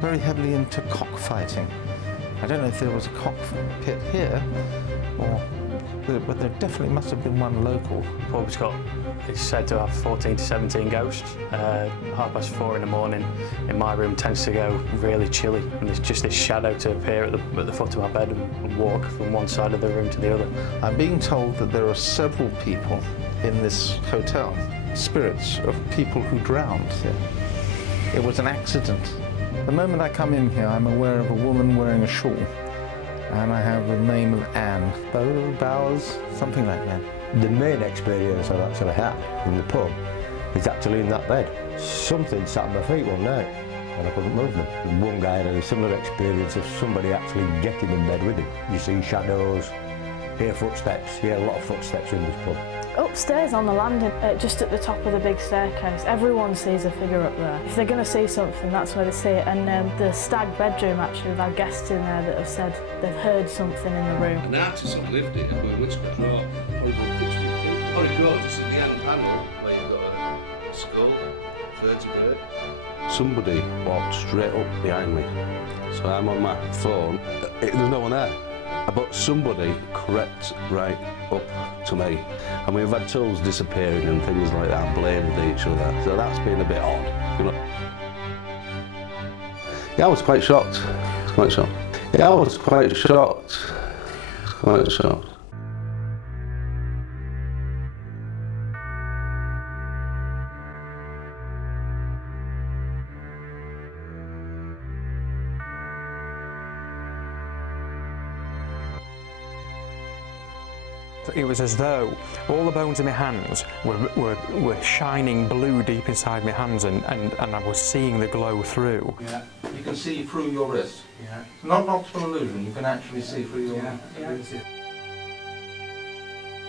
very heavily into cockfighting. I don't know if there was a cockpit here, but there definitely must have been one local. The pub's got, it's said to have 14 to 17 ghosts. 4:30 in the morning in my room tends to go really chilly, and there's just this shadow to appear at the foot of my bed and walk from one side of the room to the other. I'm being told that there are several people in this hotel, spirits of people who drowned here. It was an accident. The moment I come in here, I'm aware of a woman wearing a shawl, and I have the name of Anne. Bowers, something like that. The main experience I've actually had in the pub is actually in that bed. Something sat on my feet one night and I couldn't move them. And one guy had a similar experience of somebody actually getting in bed with him. You see shadows, hear footsteps, hear a lot of footsteps in this pub. Upstairs on the landing, just at the top of the big staircase, everyone sees a figure up there. If they're going to see something, that's where they see it. And the stag bedroom, actually, we've had guests in there that have said they've heard something in the room. An artist had lived it where Witchcraft draw horrible pictures of people. All it grows is in the end panel where you've got a skull, vertebrae. Somebody walked straight up behind me. So I'm on my phone. There's no one there. But somebody crept right up to me. And we've had tools disappearing and things like that, bladed each other. So that's been a bit odd, you know. Yeah, I was quite shocked. Yeah, I was quite shocked. It was as though all the bones in my hands were shining blue deep inside my hands, and I was seeing the glow through. Yeah, you can see through your wrist. Yeah. Not optical illusion, you can actually see through your wrist.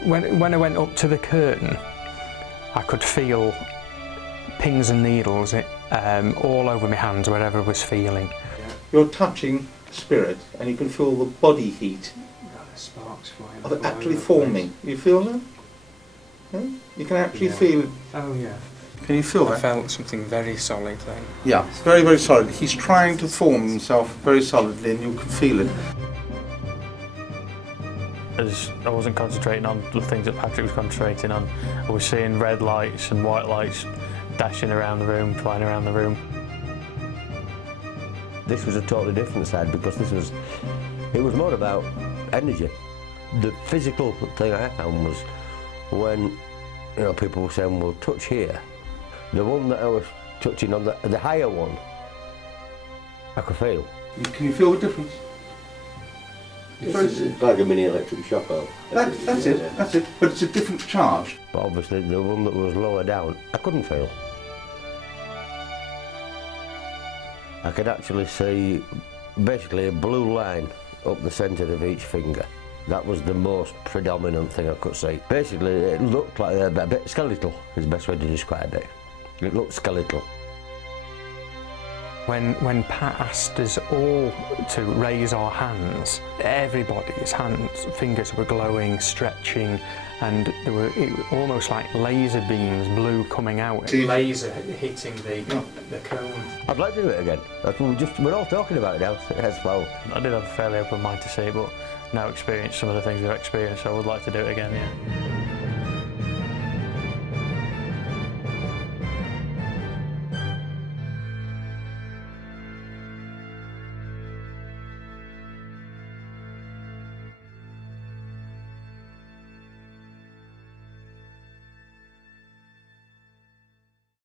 When I went up to the curtain, I could feel pins and needles all over my hands, wherever I was feeling. You're touching spirit and you can feel the body heat Sparks flying of it actually forming. You feel that? Yeah? You can actually feel it. Oh yeah. Can you feel that? I felt something very solid then. Yeah, very, very solid. He's trying to form himself very solidly and you can feel it. As I wasn't concentrating on the things that Patrick was concentrating on, I was seeing red lights and white lights dashing around the room, flying around the room. This was a totally different side because it was more about energy. The physical thing I found was when people were saying, well, touch here. The one that I was touching on, the higher one, I could feel. Can you feel the difference? It's like a mini electric shock. That's it, but it's a different charge. But obviously the one that was lower down, I couldn't feel. I could actually see basically a blue line up the centre of each finger. That was the most predominant thing I could see. Basically, it looked like a bit skeletal, is the best way to describe it. It looked skeletal. When Pat asked us all to raise our hands, everybody's fingers were glowing, stretching, and there were almost like laser beams, blue coming out. Laser hitting the cone. I'd like to do it again. We're all talking about it now as well. I did have a fairly open mind to see it, but now experience some of the things we've experienced, so I would like to do it again, yeah.